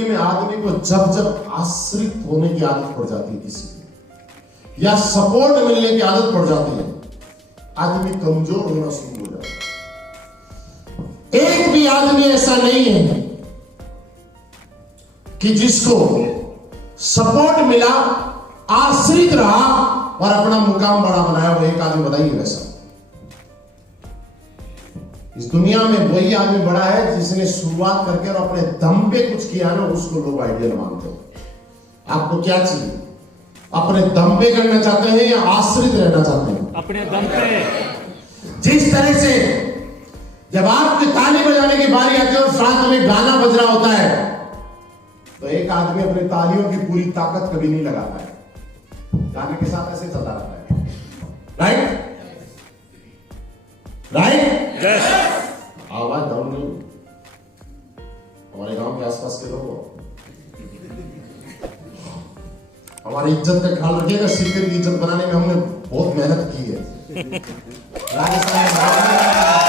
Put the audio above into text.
जिंदगी में आदमी को जब जब आश्रित होने की आदत पड़ जाती है किसी की, या सपोर्ट मिलने की आदत पड़ जाती है, आदमी कमजोर होना शुरू हो जाता है। एक भी आदमी ऐसा नहीं है कि जिसको सपोर्ट मिला, आश्रित रहा और अपना मुकाम बड़ा बनाया। वो एक आदमी बताइए वैसा। इस दुनिया में वही आदमी बड़ा है जिसने शुरुआत करके और अपने दम पे कुछ किया ना, उसको लोग आइडियल मानते हैं। आपको क्या चाहिए? अपने दम पे करना चाहते हैं या आश्रित रहना चाहते हैं? अपने दम पे। जिस तरह से जब आपकी ताली बजाने की बारी आती है और साथ में गाना बज रहा होता है, तो एक आदमी अपनी तालियों की पूरी ताकत कभी नहीं लगाता है, गाने के साथ ऐसे चलता रहता है। Right right yes. आवाज डाउन नहीं। हमारे गांव के आसपास के लोग हमारी इज्जत का ख्याल रखिएगा। सिक्के की इज्जत बनाने में हमने बहुत मेहनत की है। राजस्थान में